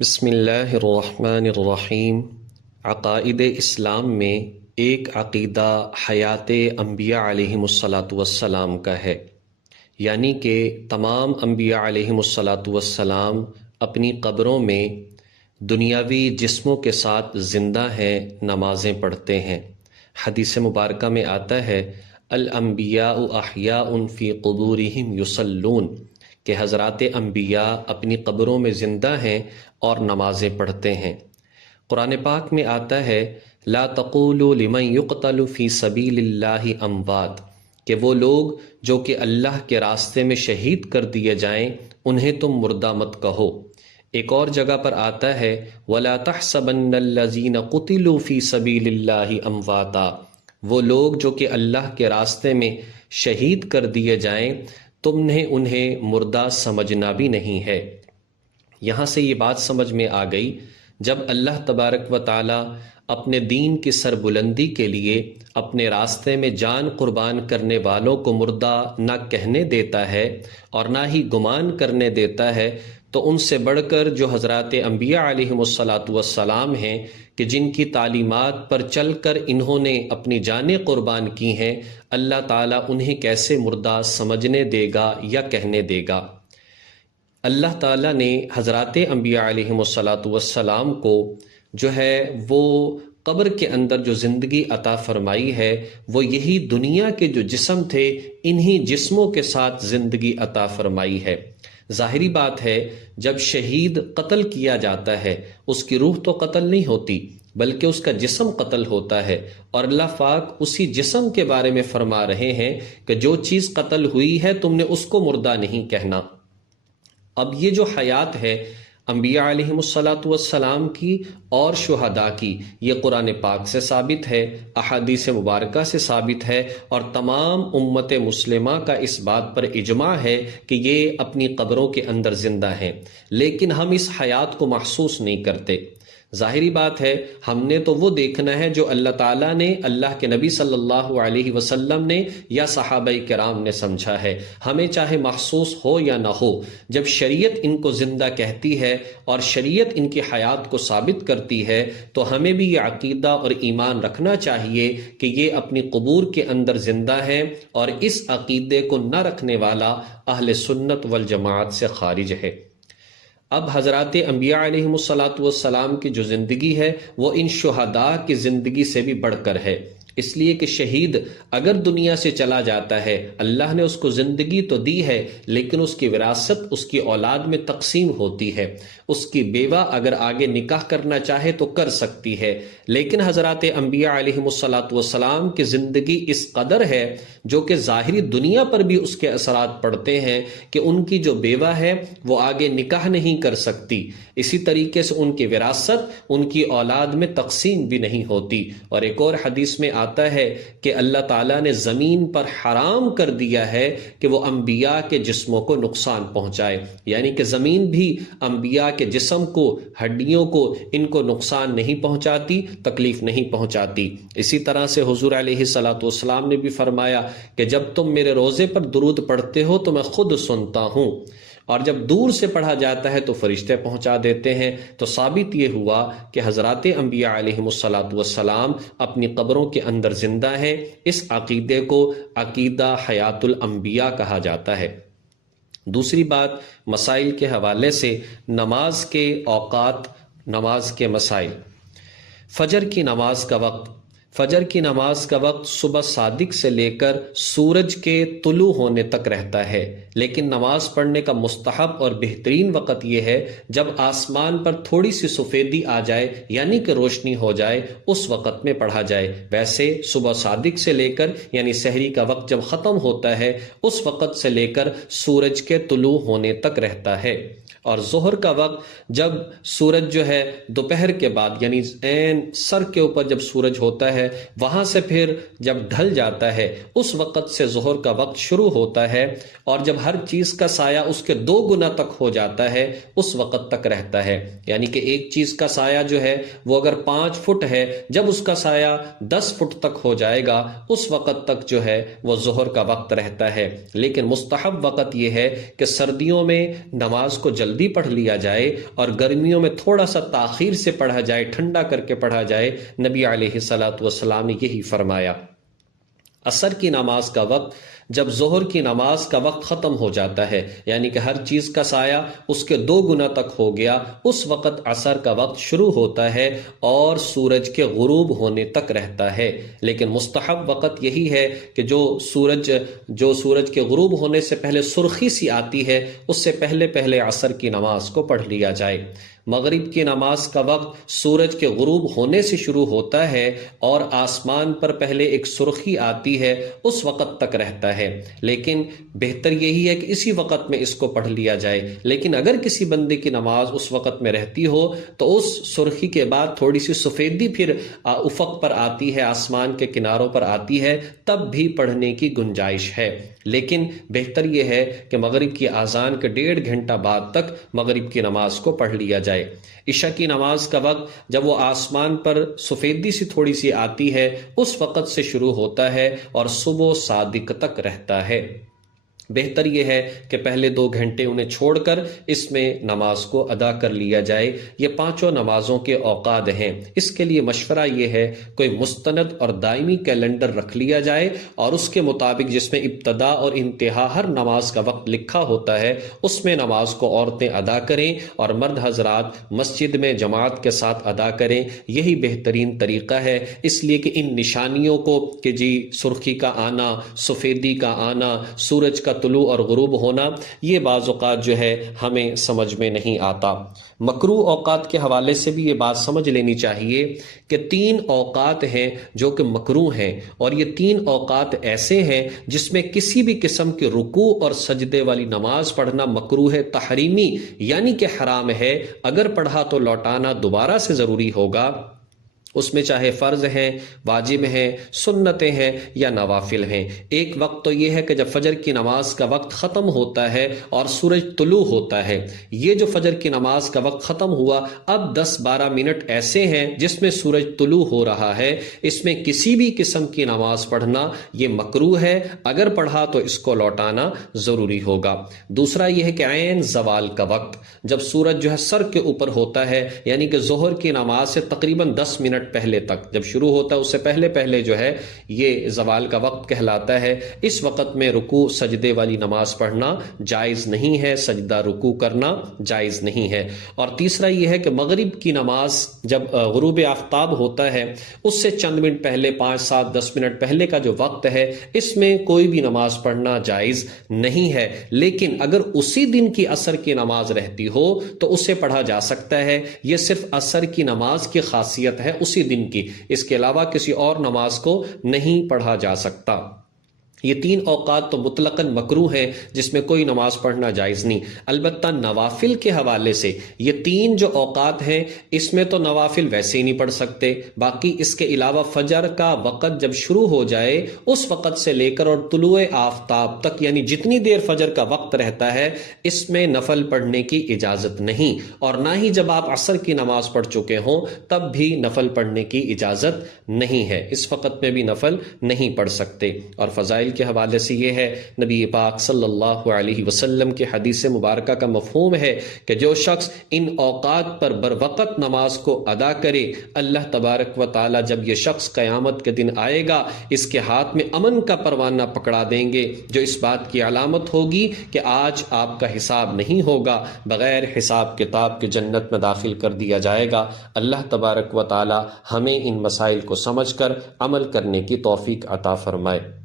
بسم اللہ الرحمن الرحیم۔ عقائد اسلام میں ایک عقیدہ حیات انبیاء علیہم الصلاۃ والسلام کا ہے، یعنی کہ تمام انبیاء علیہم الصلاۃ والسلام اپنی قبروں میں دنیاوی جسموں کے ساتھ زندہ ہیں، نمازیں پڑھتے ہیں۔ حدیث مبارکہ میں آتا ہے الانبیاء احیاء فی قبورہم یصلون، کہ حضرات انبیاء اپنی قبروں میں زندہ ہیں اور نمازیں پڑھتے ہیں۔ قرآن پاک میں آتا ہے لا تقولوا لمن یقتل فی سبیل اللہ اموات، کہ وہ لوگ جو کہ اللہ کے راستے میں شہید کر دیے جائیں انہیں تم مردہ مت کہو۔ ایک اور جگہ پر آتا ہے ولا تحسبن الذین قتلوا فی سبیل اللہ امواتا، وہ لوگ جو کہ اللہ کے راستے میں شہید کر دیے جائیں تم نے انہیں مردہ سمجھنا بھی نہیں ہے۔ یہاں سے یہ بات سمجھ میں آ گئی، جب اللہ تبارک و تعالی اپنے دین کی سربلندی کے لیے اپنے راستے میں جان قربان کرنے والوں کو مردہ نہ کہنے دیتا ہے اور نہ ہی گمان کرنے دیتا ہے، تو ان سے بڑھ کر جو حضرات انبیاء علیہم الصلاۃ والسلام ہیں کہ جن کی تعلیمات پر چل کر انہوں نے اپنی جانیں قربان کی ہیں، اللہ تعالیٰ انہیں کیسے مردہ سمجھنے دے گا یا کہنے دے گا۔ اللہ تعالیٰ نے حضرات انبیاء علیہم الصلاۃ والسلام کو جو ہے وہ قبر کے اندر جو زندگی عطا فرمائی ہے، وہ یہی دنیا کے جو جسم تھے انہی جسموں کے ساتھ زندگی عطا فرمائی ہے۔ ظاہری بات ہے جب شہید قتل کیا جاتا ہے اس کی روح تو قتل نہیں ہوتی بلکہ اس کا جسم قتل ہوتا ہے، اور اللہ پاک اسی جسم کے بارے میں فرما رہے ہیں کہ جو چیز قتل ہوئی ہے تم نے اس کو مردہ نہیں کہنا۔ اب یہ جو حیات ہے انبیاء علیہم الصلاۃ والسلام کی اور شہداء کی، یہ قرآن پاک سے ثابت ہے، احادیث مبارکہ سے ثابت ہے، اور تمام امت مسلمہ کا اس بات پر اجماع ہے کہ یہ اپنی قبروں کے اندر زندہ ہیں، لیکن ہم اس حیات کو محسوس نہیں کرتے۔ ظاہری بات ہے ہم نے تو وہ دیکھنا ہے جو اللہ تعالیٰ نے، اللہ کے نبی صلی اللہ علیہ وسلم نے یا صحابہ کرام نے سمجھا ہے، ہمیں چاہے محسوس ہو یا نہ ہو۔ جب شریعت ان کو زندہ کہتی ہے اور شریعت ان کی حیات کو ثابت کرتی ہے تو ہمیں بھی یہ عقیدہ اور ایمان رکھنا چاہیے کہ یہ اپنی قبور کے اندر زندہ ہیں، اور اس عقیدے کو نہ رکھنے والا اہل سنت والجماعت سے خارج ہے۔ اب حضرات انبیاء علیہم الصلاۃ والسلام کی جو زندگی ہے وہ ان شہداء کی زندگی سے بھی بڑھ کر ہے، اس لیے کہ شہید اگر دنیا سے چلا جاتا ہے اللہ نے اس کو زندگی تو دی ہے لیکن اس کی وراثت اس کی اولاد میں تقسیم ہوتی ہے۔ اس کی بیوہ اگر آگے نکاح کرنا چاہے تو کر سکتی ہے، لیکن حضرات انبیاء علیہم الصلاۃ والسلام کی زندگی اس قدر ہے جو کہ ظاہری دنیا پر بھی اس کے اثرات پڑتے ہیں کہ ان کی جو بیوہ ہے وہ آگے نکاح نہیں کر سکتی، اسی طریقے سے ان کی وراثت ان کی اولاد میں تقسیم بھی نہیں ہوتی۔ اور ایک اور حدیث میں آتا ہے کہ اللہ تعالیٰ نے زمین پر حرام کر دیا ہے کہ وہ انبیاء کے جسموں کو نقصان پہنچائے، یعنی کہ زمین بھی انبیاء کے جسم کو، ہڈیوں کو، ان کو نقصان نہیں پہنچاتی، تکلیف نہیں پہنچاتی۔ اسی طرح سے حضور علیہ الصلاۃ والسلام نے بھی فرمایا کہ جب تم میرے روزے پر درود پڑھتے ہو تو میں خود سنتا ہوں، اور جب دور سے پڑھا جاتا ہے تو فرشتے پہنچا دیتے ہیں۔ تو ثابت یہ ہوا کہ حضرات انبیاء علیہم الصلاۃ والسلام اپنی قبروں کے اندر زندہ ہیں۔ اس عقیدے کو عقیدہ حیات الانبیاء کہا جاتا ہے۔ دوسری بات مسائل کے حوالے سے، نماز کے اوقات، نماز کے مسائل۔ فجر کی نماز کا وقت، فجر کی نماز کا وقت صبح صادق سے لے کر سورج کے طلوع ہونے تک رہتا ہے، لیکن نماز پڑھنے کا مستحب اور بہترین وقت یہ ہے جب آسمان پر تھوڑی سی سفیدی آ جائے، یعنی کہ روشنی ہو جائے، اس وقت میں پڑھا جائے۔ ویسے صبح صادق سے لے کر یعنی سحری کا وقت جب ختم ہوتا ہے اس وقت سے لے کر سورج کے طلوع ہونے تک رہتا ہے، اور ظہر کا وقت جب سورج جو ہے دوپہر کے بعد یعنی عین سر کے اوپر جب سورج ہوتا ہے وہاں سے پھر جب ڈھل جاتا ہے اس وقت سے ظہر کا وقت شروع ہوتا ہے، اور جب ہر چیز کا سایہ اس کے 2 گنا تک ہو جاتا ہے اس وقت تک رہتا ہے، یعنی کہ ایک چیز کا سایہ جو ہے وہ اگر 5 فٹ ہے، جب اس کا سایہ 10 فٹ تک ہو جائے گا اس وقت تک جو ہے وہ ظہر کا وقت رہتا ہے۔ لیکن مستحب وقت یہ ہے کہ سردیوں میں نماز کو جلدی جلدی پڑھ لیا جائے اور گرمیوں میں تھوڑا سا تاخیر سے پڑھا جائے، ٹھنڈا کر کے پڑھا جائے، نبی علیہ الصلاۃ والسلام نے یہی فرمایا۔ عصر کی نماز کا وقت جب ظہر کی نماز کا وقت ختم ہو جاتا ہے، یعنی کہ ہر چیز کا سایہ اس کے 2 گنا تک ہو گیا، اس وقت عصر کا وقت شروع ہوتا ہے اور سورج کے غروب ہونے تک رہتا ہے۔ لیکن مستحب وقت یہی ہے کہ جو سورج کے غروب ہونے سے پہلے سرخی سی آتی ہے، اس سے پہلے عصر کی نماز کو پڑھ لیا جائے۔ مغرب کی نماز کا وقت سورج کے غروب ہونے سے شروع ہوتا ہے اور آسمان پر پہلے ایک سرخی آتی ہے، اس وقت تک رہتا ہے، لیکن بہتر یہی ہے کہ اسی وقت میں اس کو پڑھ لیا جائے۔ لیکن اگر کسی بندے کی نماز اس وقت میں رہتی ہو تو اس سرخی کے بعد تھوڑی سی سفیدی پھر افق پر آتی ہے، آسمان کے کناروں پر آتی ہے، تب بھی پڑھنے کی گنجائش ہے۔ لیکن بہتر یہ ہے کہ مغرب کی اذان کے 1.5 گھنٹہ بعد تک مغرب کی نماز کو پڑھ لیا جائے۔ عشاء کی نماز کا وقت جب وہ آسمان پر سفیدی سی تھوڑی سی آتی ہے، اس وقت سے شروع ہوتا ہے اور صبح صادق تک رہتا ہے۔ بہتر یہ ہے کہ پہلے 2 گھنٹے انہیں چھوڑ کر اس میں نماز کو ادا کر لیا جائے۔ یہ 5 نمازوں کے اوقات ہیں۔ اس کے لیے مشورہ یہ ہے کوئی مستند اور دائمی کیلنڈر رکھ لیا جائے اور اس کے مطابق جس میں ابتدا اور انتہا ہر نماز کا وقت لکھا ہوتا ہے، اس میں نماز کو عورتیں ادا کریں اور مرد حضرات مسجد میں جماعت کے ساتھ ادا کریں۔ یہی بہترین طریقہ ہے، اس لیے کہ ان نشانیوں کو کہ سرخی کا آنا، سفیدی کا آنا، سورج کا طلوع اور غروب ہونا، یہ بعض اوقات جو ہے ہمیں سمجھ میں نہیں آتا۔ مکروہ اوقات کے حوالے سے بھی یہ بات سمجھ لینی چاہیے کہ 3 اوقات ہیں جو کہ مکروہ ہیں، اور یہ 3 اوقات ایسے ہیں جس میں کسی بھی قسم کے رکوع اور سجدے والی نماز پڑھنا مکروہ ہے، تحریمی یعنی کہ حرام ہے۔ اگر پڑھا تو لوٹانا دوبارہ سے ضروری ہوگا، اس میں چاہے فرض ہیں، واجب ہیں، سنتیں ہیں یا نوافل ہیں۔ ایک وقت تو یہ ہے کہ جب فجر کی نماز کا وقت ختم ہوتا ہے اور سورج طلوع ہوتا ہے، یہ جو فجر کی نماز کا وقت ختم ہوا، اب 10-12 منٹ ایسے ہیں جس میں سورج طلوع ہو رہا ہے، اس میں کسی بھی قسم کی نماز پڑھنا یہ مکروہ ہے۔ اگر پڑھا تو اس کو لوٹانا ضروری ہوگا۔ دوسرا یہ ہے کہ عین زوال کا وقت، جب سورج جو ہے سر کے اوپر ہوتا ہے، یعنی کہ ظہر کی نماز سے تقریباً 10 منٹ پہلے تک جب شروع ہوتا ہے، اس سے پہلے جو ہے یہ زوال کا وقت کہلاتا ہے۔ اس وقت میں رکوع سجدے والی نماز پڑھنا جائز نہیں ہے، سجدہ رکوع کرنا جائز نہیں ہے۔ اور تیسرا یہ ہے کہ مغرب کی نماز جب غروب آفتاب ہوتا ہے، اس سے چند منٹ پہلے 5, 7, 10 منٹ پہلے کا جو وقت ہے، اس میں کوئی بھی نماز پڑھنا جائز نہیں ہے۔ لیکن اگر اسی دن کی عصر کی نماز رہتی ہو تو اسے پڑھا جا سکتا ہے۔ یہ صرف عصر کی نماز کی خاصیت ہے، اسی دن کی، اس کے علاوہ کسی اور نماز کو نہیں پڑھا جا سکتا۔ یہ 3 اوقات تو مطلقاً مکروہ ہیں جس میں کوئی نماز پڑھنا جائز نہیں۔ البتہ نوافل کے حوالے سے یہ 3 جو اوقات ہیں، اس میں تو نوافل ویسے ہی نہیں پڑھ سکتے۔ باقی اس کے علاوہ فجر کا وقت جب شروع ہو جائے، اس وقت سے لے کر اور طلوع آفتاب تک، یعنی جتنی دیر فجر کا وقت رہتا ہے، اس میں نفل پڑھنے کی اجازت نہیں، اور نہ ہی جب آپ عصر کی نماز پڑھ چکے ہوں تب بھی نفل پڑھنے کی اجازت نہیں ہے۔ اس وقت میں بھی نفل نہیں پڑھ سکتے۔ اور فضائل کے حوالے سے یہ ہے، نبی پاک صلی اللہ علیہ وسلم کی حدیث مبارکہ کا مفہوم ہے کہ جو شخص ان اوقات پر بروقت نماز کو ادا کرے، اللہ تبارک و تعالی جب یہ شخص قیامت کے دن آئے گا، اس کے ہاتھ میں امن کا پروانہ پکڑا دیں گے، جو اس بات کی علامت ہوگی کہ آج آپ کا حساب نہیں ہوگا، بغیر حساب کتاب کے جنت میں داخل کر دیا جائے گا۔ اللہ تبارک و تعالی ہمیں ان مسائل کو سمجھ کر عمل کرنے کی توفیق عطا فرمائے۔